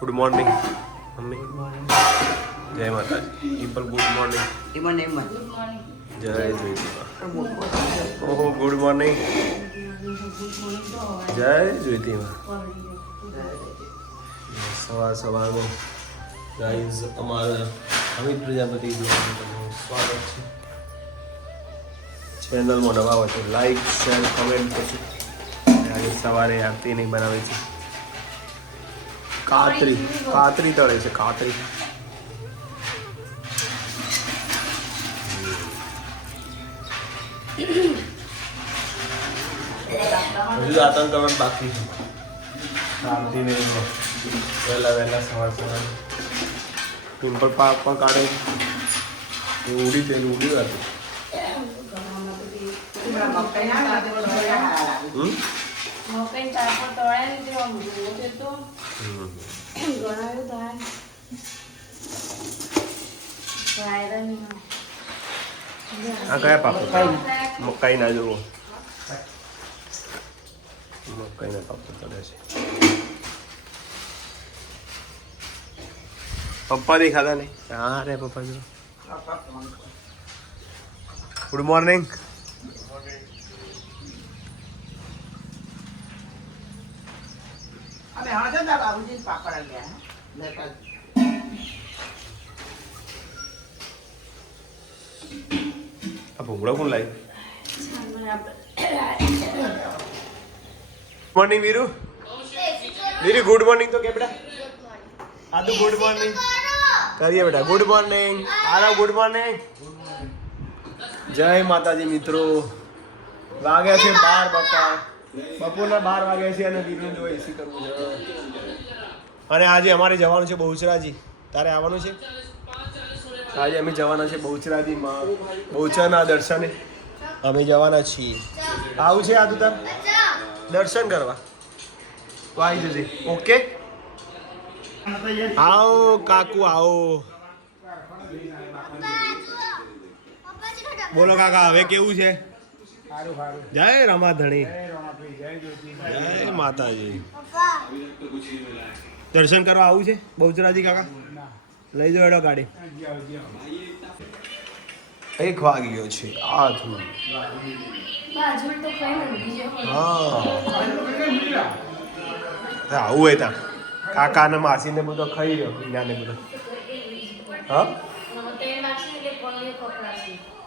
Good morning mummy. જય માતાજી. Dimple good morning. જય જ્યોતિમાં. ઓહો ગુડ મોર્નિંગ. જય જ્યોતિમાં. સવારમાં ગાઈઝ અમારા અમિત પ્રજાપતિ તમારું સ્વાગત છે. ચેનલમાં નવા હોય તો લાઈક શેર કમેન્ટ કરજો. આજે સવારે આરતી નહીં બનાવે છે. કાતરી તળે છે. કાતરી હજુ આતંક કરવાનું બાકી છે. આરતી નહીં વહેલા સવાર પિમ્પલ પાક પણ કાઢે એ ઉડી તેનું ઉડી હતું. આ કયા પાપડ મકાઈ ના જુઓ. મકાઈ ના પાપડ ચડે છે. પપ્પા દેખાતા નહીં. હા રે પપ્પા જો. Good morning. આ ભૂંગળા કોણ લાવી? Morning Viru. Viru good morning તો કે બેટા. આ તો ગુડ મોર્નિંગ કરીએ બેટા. Good morning. આરામ ગુડ મોર્નિંગ. જય માતાજી મિત્રો. વાગ્યા છે 12 બાપા. બપોરના 12 વાગ્યા છે અને વીરુ જો એસી કરવું છે. અને આજે અમારે જવાનું છે બહુચરાજી. તારે આવવાનું છે? આજે અમે જવાના છે બહુચરાજીમાં બહુચરના દર્શને અમે જવાના છીએ. આવું છે આ તો તાર દર્શન કરવા તો આવી જજે. ઓકે આવો કાકુ આવો. બોલો કાકા હવે કેવું છે? જય રમાધણી. જય માતાજી. દર્શન કરવા આવું છે બહુચરાજી કાકા? લઈ જાઓ એડો ગાડી. 1 વાગી ગયો છે. આવું હોય ત્યાં કાકા ને માસી ને બધો ખાઈ રહ્યો. ને બધો હા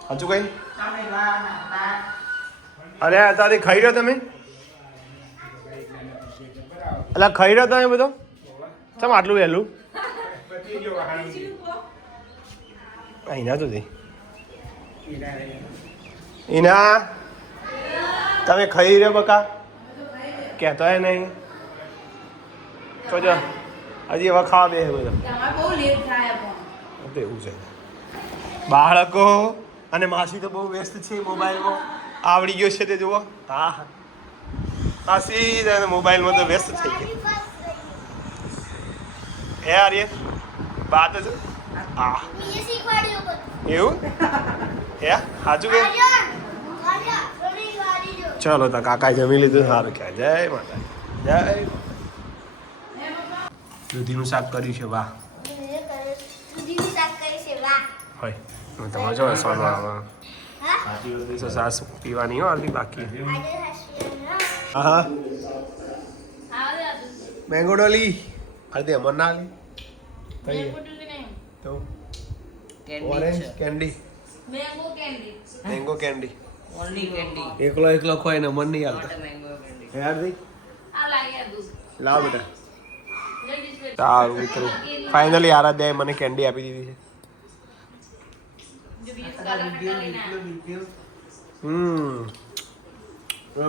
હજુ કઈ અરે અત્યારે ખાઈ રહ્યો તમે? એટલે ખાઈ રહ્યો તમે બધો? ચમ આટલું વહેલું? અહીંના તો એના તમે ખાઈ રહ્યો બકા? કહેતો હે નહીં તો જો હજી હવે ખાવા બે બધો એવું છે. બાળકો અને માસી તો બહુ વ્યસ્ત છે મોબાઈલમાં. આવડી ગયો છે તે જુઓ. હા માસી મોબાઈલમાં તો વ્યસ્ત થઈ ગયા. હે આર્ય બાત જ હા એવું હે સાચું કે? ચલો તો કાકા જમી લીધું. સારું ક્યાં. જય માતા. જય દૂધીનું શાક કર્યું છે. વાહ હોય તમારે જો સોનવા સાસ પીવાની હો આરતી બાકી. હા મેંગો ડોલી આરતી અમર ના લી તો ઓરેન્જ કેન્ડી. મેંગો કેન્ડી એકલો ખોય ને મન નહીં હાલતા. આરતી લાવ બેટા. સારું મિત્રો ફાઇનલી આરાધ્યાએ મને કેન્ડી આપી દીધી છે.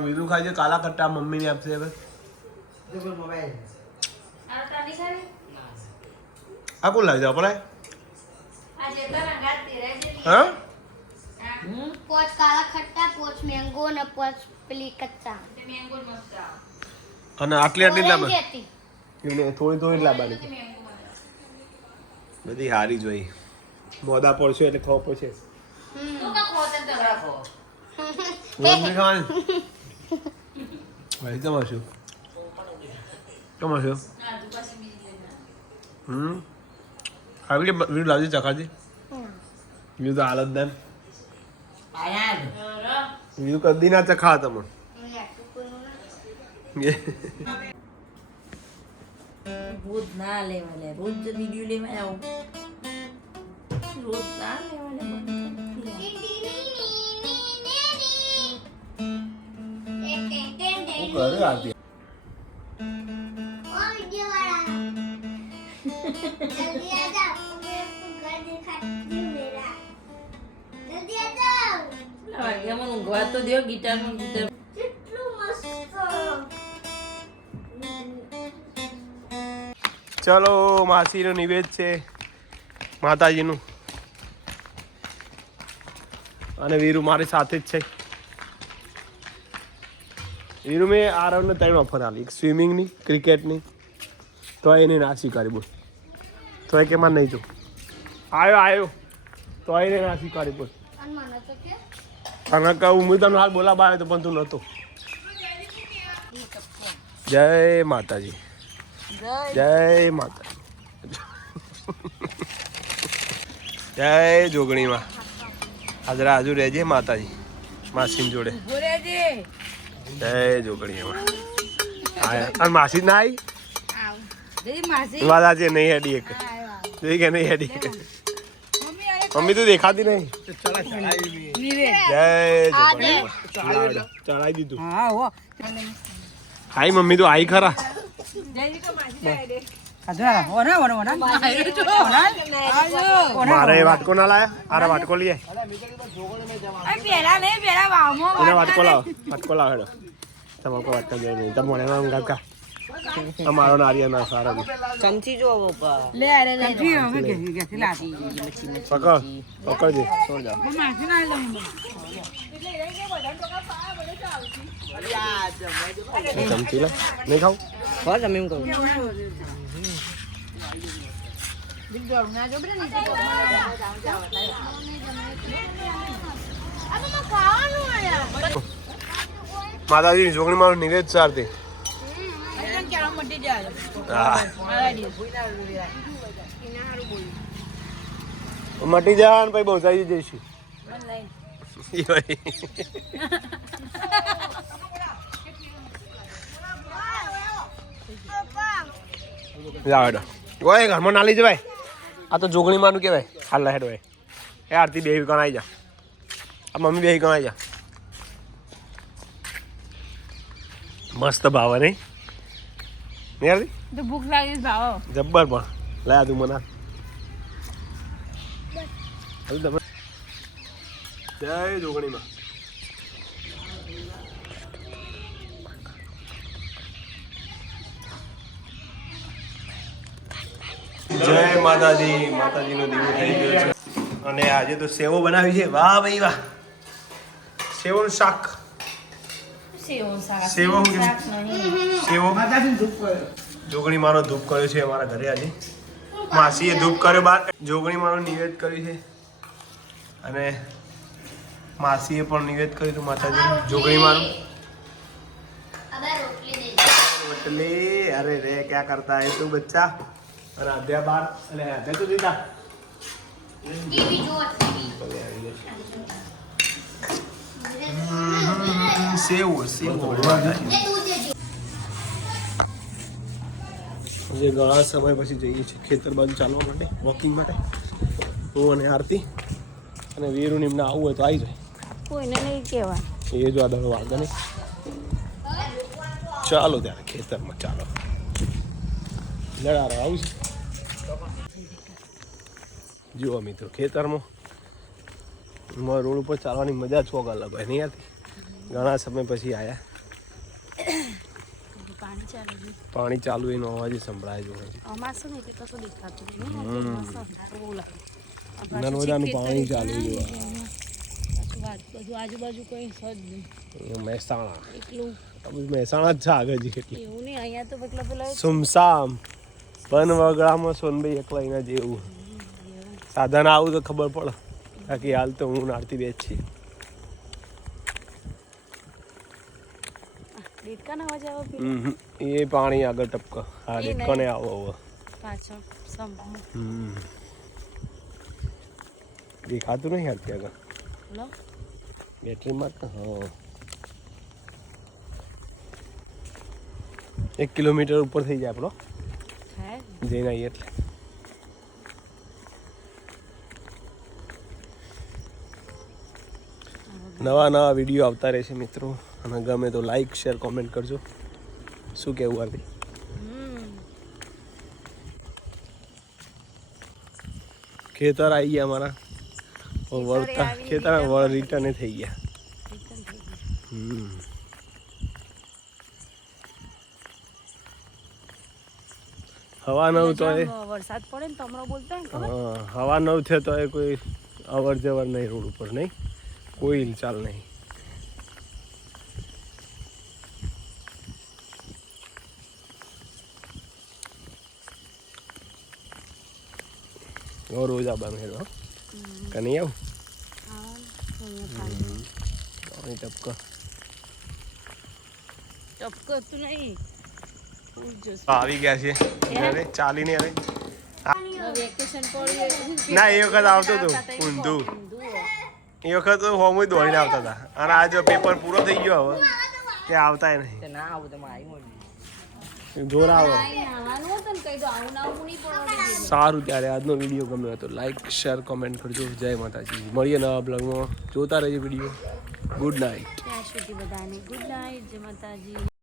વીરુ ખાય છે કાલા કટ્ટા. મમ્મીને આપશે હવે. આ કોણ લાવી દે આપણે? હા પોચ કાલા ખટ્ટા, પોચ મેંગો અને પોચ પેલી કચ્ચા. અને આટલી લાવવાની એને થોડી લાવવાની. બધી હારી જોઈ. મોદા પડશે એટલે ખાવ પડશે. તમારે શું આવી કે વીર લાવજી ચખાજી વીર તો હાલત દેન વીર કદી ના ચખા તમે રોજ ના લેવાલે રોજ વિડિયો લેવા આવું રોજ ના લેવાલે ઘરે આવતી મને ઊંઘવા તો દો ગિટારમાં ગીટાર ચલો માસીનું નિવેદ છે માતાજીનું અને વીરુ મારી સાથે જ છે વીરુ મેં આરવને 3 ઓફર આલી એક સ્વિમિંગની ક્રિકેટની તો એને ના સ્વીકારી બોલ તો એ કે માં નહીં જો આવ્યો તો એને ના સ્વીકારી બોલ અને કહું હું તને હાલ બોલાવા આવ્યો તો પણ તું નહોતો જય માતાજી જય માતા જય જોગણીમાં હાજરા હાજુ રહેજે માતાજી માસી જોડે જય જોગણીમાં અને માસી ના આવી વાત આજે નહીં હેડી એક જોઈ કે નહીં હેડી મમ્મી તું દેખાતી નહીં જય જોગણીમાં ચડાવી દીધું હાઈ મમ્મી તો આઈ ખરા મારે વાટકો ના લાયા અરે વાટકો લઈએ વાટકો લાવો હેડો તમારો વાટકા જોઈ નહીં તમે મને નામ કાકા અમારો નારિયેળ ના સારા ચમચી જો લે અરે પકડજે ચમચી લે નહીં ખાવ બસ જમીન કરું માતાજી જોગણી મારું નિવેદ સારથી મટી જા ને પછી બહુ સારી જઈશું જાવ ઓય ઘરમાં ના લઈ જવાય આ તો જોગણી માનું કહેવાય હાલ હેડ હોય એ આરતી બે ગણાઈ જા આ મમ્મી બે ગણાઈ જા મસ્ત ભાવે નહીં યાર તો ભૂખ લાગી ભાવ જબ્બર પણ લાયા તું મને જય જોગણીમાં જય માતાજી માતાજીનો દીવો થઈ ગયો છે અને આજે તો સેવો બનાવી છે વાહ ભાઈ વાહ સેવોનું શાક સેવો જોગણી મારો ધૂપ કર્યો છે અમારા ઘરે આજે માસીએ ધૂપ કર્યો બાર જોગણી મારો નિવેદ કર્યું છે અને માસીએ પણ નિવેદ કર્યું હતું માતાજી જોગણી મારું રોટલી અરે રે ક્યાં કરતા હે તું બચ્ચા અને અધ્યા બાર અને અધ્યા તો દીધા જે ઘણા સમય પછી જઈએ છીએ ખેતર બાજુ ચાલવા માટે વોકિંગ માટે હું અને આરતી અને વીરુ નિમને આવવું હોય તો આવી જાય કોઈને નહીં કહેવા એ જો આ દડો વાગે નહીં ચાલો ત્યારે ખેતરમાં ચાલો લડારો આવું છે જુઓ મિત્રો ખેતરમાં રોડ ઉપર ચાલવાની મજા ચોક અલગ હોય નહીં યાર ઘણા સમય પછી આવ્યા પાણી ચાલુ એનો અવાજ સંભળાય જો નર્મદાનું પાણી ચાલુ આજુબાજુ કોઈ મહેસાણા મહેસાણા જ છે આગળ કેટલી એવું નહીં અહીંયા તો પેલા સુમસામ વન વગડામાં સોનભાઈ એકલા એના જેવું સાધન આવું તો ખબર પડે બાકી હાલ તો હું નારતી બે જ છીએ એ પાણી આગળ ટપકા હા ડેટકાને આવો હવે પાછળ દેખાતું નહીં હાલ ત્યાં આગળ લો બેટરીમાં તો હા 1 કિલોમીટર ઉપર થઈ જાય આપણો થાય જઈને આવીએ એટલે નવા વિડીયો આવતા રહેશે મિત્રો અને ગમે તો લાઈક શેર કોમેન્ટ કરજો શું કહેવું આરતી ખેતર આવી ગયા અમારા વળતા ખેતર રિટર્ન થઈ ગયા હવા નવ તો વરસાદ પડે ને તમરો બોલતા ને હા હવા નવ છે તો એ કોઈ અવર જવર નહીં રોડ ઉપર નહીં કોઈ ચાલ નહીં રોજ આવવાનું હેરો કે નહીં આવું ટપકો ટપકો તું નહીં આવી ગયા છે ઘરે ચાલીને હવે વેકેશન પડ્યું ના એ વખત આવતો હતો ઊંધું એ વખત હોમું દોડીને આવતા હતા અને આ જો પેપર પૂરો થઈ ગયો હવે કે આવતાય નહીં ના આવું તમે આવી જોર આવે નાવાનું હતું ને કઈ તો આવું ના આવું નહીં પડવા સારું ત્યારે આજનો વિડીયો ગમ્યો તો લાઈક શેર કોમેન્ટ કરજો જય માતાજી મળીએ નવા બ્લોગમાં જોતા રહેજો વિડીયો ગુડ નાઇટ ત્યાં સુધી બધાને ગુડ નાઇટ જય માતાજી